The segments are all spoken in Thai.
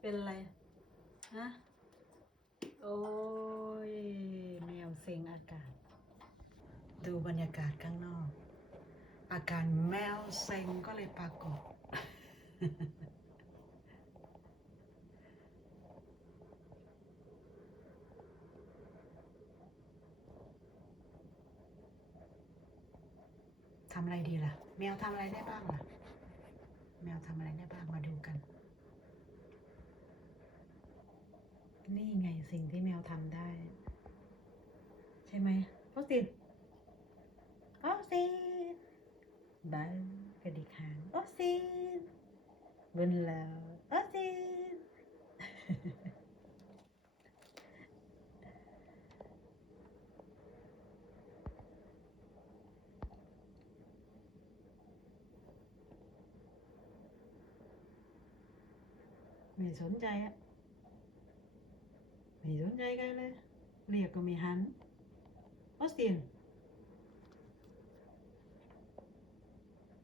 เป็นอะไรฮะโอ้ยแมวเซ็งอากาศ ดูบรรยากาศข้างนอก อาการแมวเซ็งก็เลยปรากฏทำอะไรดีล่ะ แมวทำอะไรได้บ้างล่ะ แมวทำอะไรได้บ้างมาดูกัน นี่ไงสิ่งที่แมวทำได้ ใช่ไหมพ่อสินพ่อสินบายกระดิกหางพ่อสินบนแล้วพ่อสินไม่สนใจอะ ไม่สนใจกันเลย เรียกก็ไม่หันออสติน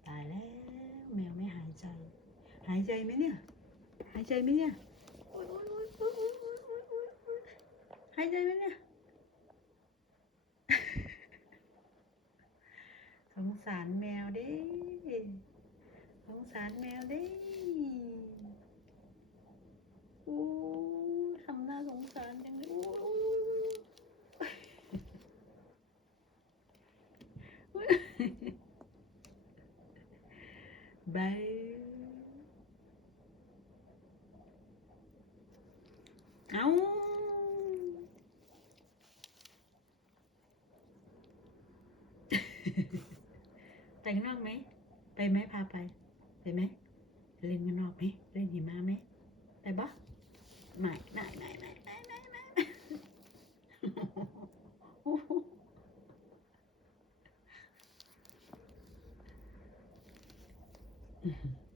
ตายแล้วแมวไม่หายใจ หายใจไหมเนี่ย หายใจไหมเนี่ยหายใจไหมเนี่ยสงสารแมวดิ งสารจังเลยอู้อู้บายเอาไปข้างนอกไหม ไปไหมพาไป ไปไหมเล่นข้างนอกไหมเล่นหิมะไหมไปบ่ไม่ไม่ Mm-hmm.